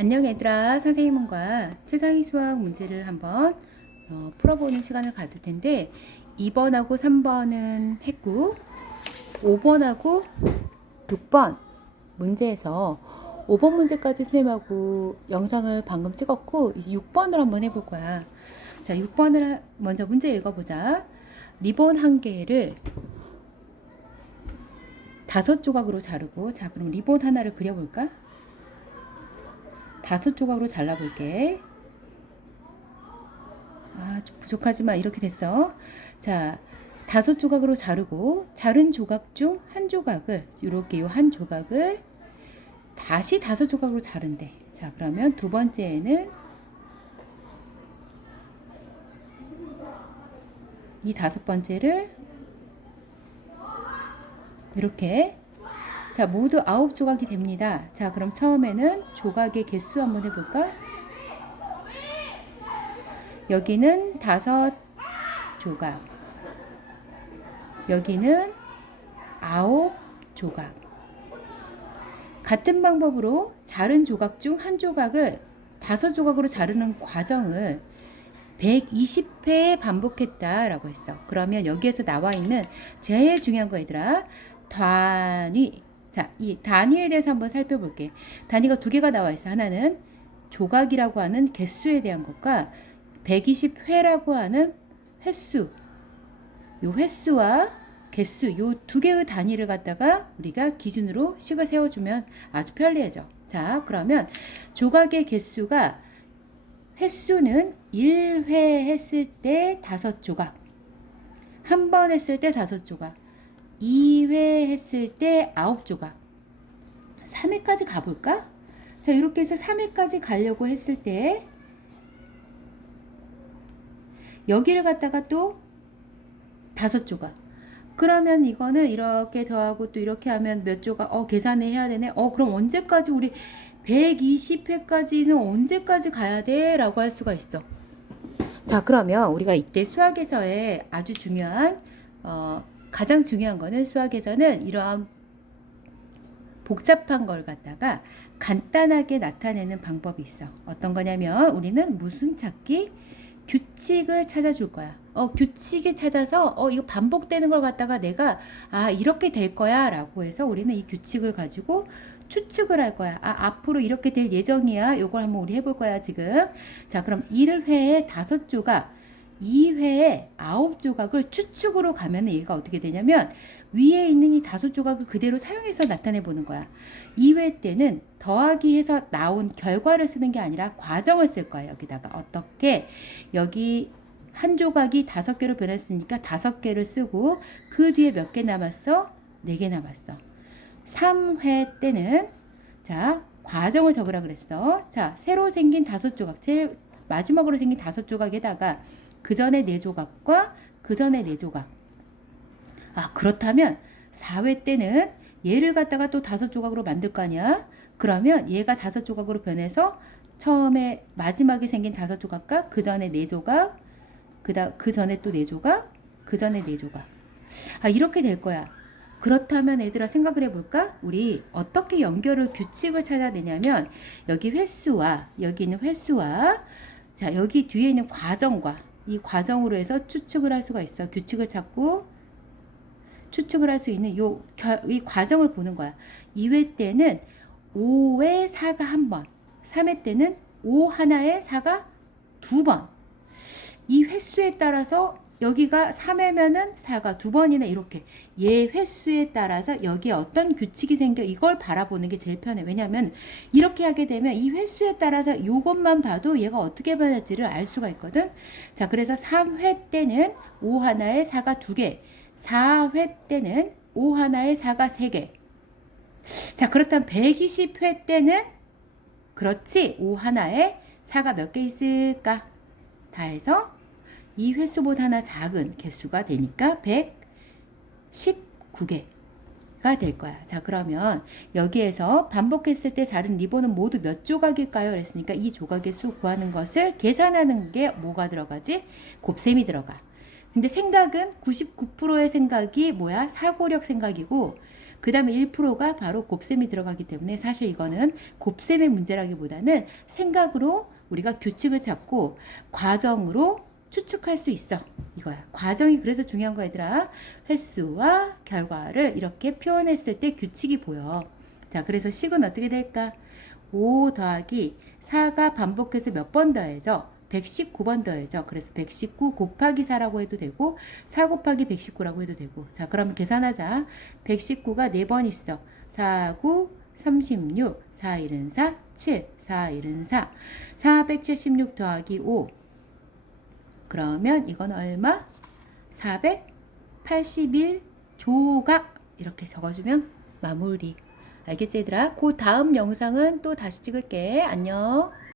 안녕 얘들아, 선생님과 최상위 수학 문제를 한번 풀어보는 시간을 가질 텐데 2번하고 3번은 했고 5번하고 6번 문제에서 5번 문제까지 선생님하고 영상을 방금 찍었고 이제 6번을 한번 해볼 거야. 자, 6번을 먼저 문제 읽어보자. 리본 한 개를 5조각으로 자르고, 자 그럼 리본 하나를 그려볼까? 5조각으로 잘라볼게. 좀 부족하지만 이렇게 됐어. 자, 5조각으로 자르고 자른 조각 중 한 조각을 이렇게 한 조각을 다시 5조각으로 자른대. 자, 그러면 두 번째에는 이 5번째를 이렇게, 자 모두 9조각이 됩니다. 자, 그럼 처음에는 조각의 개수 한번 해볼까? 여기는 5조각, 여기는 9조각. 같은 방법으로 자른 조각 중 한 조각을 5조각으로 자르는 과정을 120회 반복했다라고 했어. 그러면 여기에서 나와 있는 제일 중요한 거 얘들아, 단위. 자, 이 단위에 대해서 한번 살펴볼게. 단위가 두 개가 나와 있어. 하나는 조각이라고 하는 개수에 대한 것과 120회라고 하는 횟수. 요 횟수와 개수, 요 두 개의 단위를 갖다가 우리가 기준으로 식을 세워주면 아주 편리해져. 자, 그러면 조각의 개수가, 횟수는 1회 했을 때 5조각, 한 번 했을 때 5조각, 2회 했을 때 9조각, 3회까지 가볼까? 자, 이렇게 해서 3회까지 가려고 했을 때 여기를 갖다가 또 5조각. 그러면 이거는 이렇게 더하고 또 이렇게 하면 몇 조각? 계산을 해야 되네. 그럼 언제까지 우리 120회까지는 언제까지 가야 돼? 라고 할 수가 있어. 자, 그러면 우리가 이때 수학에서의 아주 중요한, 가장 중요한 거는 수학에서는 이러한 복잡한 걸 갖다가 간단하게 나타내는 방법이 있어. 어떤 거냐면 우리는 무슨 찾기? 규칙을 찾아줄 거야. 규칙을 찾아서 이거 반복되는 걸 갖다가 내가 이렇게 될 거야 라고 해서 우리는 이 규칙을 가지고 추측을 할 거야. 앞으로 이렇게 될 예정이야. 요걸 한번 우리 해볼 거야 지금. 자, 그럼 1회에 5조각, 2회에 9조각을 추측으로 가면 얘가 어떻게 되냐면 위에 있는 이 5조각을 그대로 사용해서 나타내 보는 거야. 2회 때는 더하기 해서 나온 결과를 쓰는 게 아니라 과정을 쓸 거야. 여기다가 어떻게, 여기 한 조각이 5개로 변했으니까 5개를 쓰고 그 뒤에 몇 개 남았어? 4개 남았어. 3회 때는, 자, 과정을 적으라 그랬어. 자, 새로 생긴 5조각, 제일 마지막으로 생긴 5조각에다가 그 전에 4조각과 그 전에 4조각. 그렇다면 4회 때는 얘를 갖다가 또 5조각으로 만들 거 아니야? 그러면 얘가 5조각으로 변해서 처음에 마지막에 생긴 5조각과 그 전에 4조각, 그 전에 또 4조각, 그 전에 4조각. 이렇게 될 거야. 그렇다면 얘들아 생각을 해볼까? 우리 어떻게 연결을, 규칙을 찾아내냐면 여기 횟수와 여기 있는 횟수와, 자, 여기 뒤에 있는 과정과 이 과정으로 해서 추측을 할 수가 있어. 규칙을 찾고 추측을 할 수 있는 이 과정을 보는 거야. 2회 때는 5의 4가 한 번, 3회 때는 5 하나의 4가 2번. 이 횟수에 따라서 여기가 3회면은 4가 2번이나 이렇게 얘 횟수에 따라서 여기에 어떤 규칙이 생겨, 이걸 바라보는 게 제일 편해. 왜냐면 이렇게 하게 되면 이 횟수에 따라서 이것만 봐도 얘가 어떻게 변할지를 알 수가 있거든. 자, 그래서 3회 때는 5 하나의 4가 2개, 4회 때는 5 하나의 4가 3개. 자, 그렇다면 120회 때는, 그렇지, 5 하나에 4가 몇 개 있을까? 다 해서 이 횟수보다 하나 작은 개수가 되니까 119개가 될 거야. 자, 그러면 여기에서 반복했을 때 자른 리본은 모두 몇 조각일까요? 그랬으니까 이 조각의 수 구하는 것을 계산하는 게 뭐가 들어가지? 곱셈이 들어가. 근데 생각은 99%의 생각이 뭐야? 사고력 생각이고 그 다음에 1%가 바로 곱셈이 들어가기 때문에 사실 이거는 곱셈의 문제라기보다는 생각으로 우리가 규칙을 찾고 과정으로 추측할 수 있어. 이거야. 과정이 그래서 중요한 거 얘들아. 횟수와 결과를 이렇게 표현했을 때 규칙이 보여. 자, 그래서 식은 어떻게 될까? 5 더하기 4가 반복해서 몇 번 더해져? 119번 더해져. 그래서 119 곱하기 4라고 해도 되고 4 곱하기 119라고 해도 되고. 자, 그러면 계산하자. 119가 4번 있어. 4, 9, 36, 4, 1은 4, 7, 4, 1은 4. 476 더하기 5. 그러면 이건 얼마? 481 조각. 이렇게 적어주면 마무리. 알겠지 얘들아? 그 다음 영상은 또 다시 찍을게. 안녕.